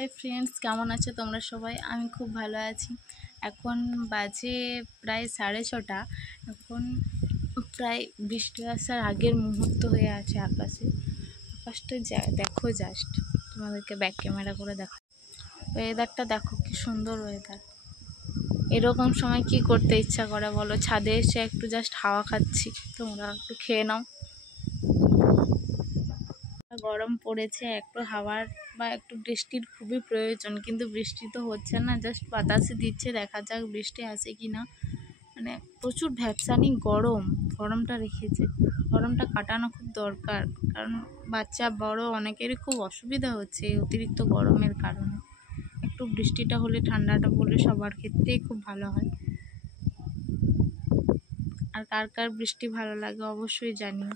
Hi friends, কেমন আছো তোমরা সবাই? আমি খুব ভালো আছি। এখন বাজে প্রায় 6:30। এখন প্রায় বৃষ্টি আসার আগের মুহূর্ত হয়ে আছে আকাশটা দেখো, জাস্ট তোমাদেরকে ব্যাক ক্যামেরা করে দেখো। ওয়েদারটা দেখো, কি সুন্দর ওয়েদার। এরকম সময় কি করতে ইচ্ছা করে বলো? ছাদে এসে একটু জাস্ট হাওয়া খাচ্ছি, তোমরা একটু খেয়ে নাও। গরম পড়েছে, একটু হাওয়ার বা একটু বৃষ্টির খুবই প্রয়োজন, কিন্তু বৃষ্টি তো হচ্ছে না, জাস্ট বাতাসে দিচ্ছে। দেখা যাক বৃষ্টি আসে কি না। মানে প্রচুর ভ্যাপসানি গরমটা রেখেছে। গরমটা কাটানো খুব দরকার, কারণ বাচ্চা বড় অনেকেরই খুব অসুবিধা হচ্ছে এই অতিরিক্ত গরমের কারণে। একটু বৃষ্টিটা হলে, ঠান্ডাটা পড়লে সবার ক্ষেত্রেই খুব ভালো হয়। আর কার কার বৃষ্টি ভালো লাগে অবশ্যই জানিও।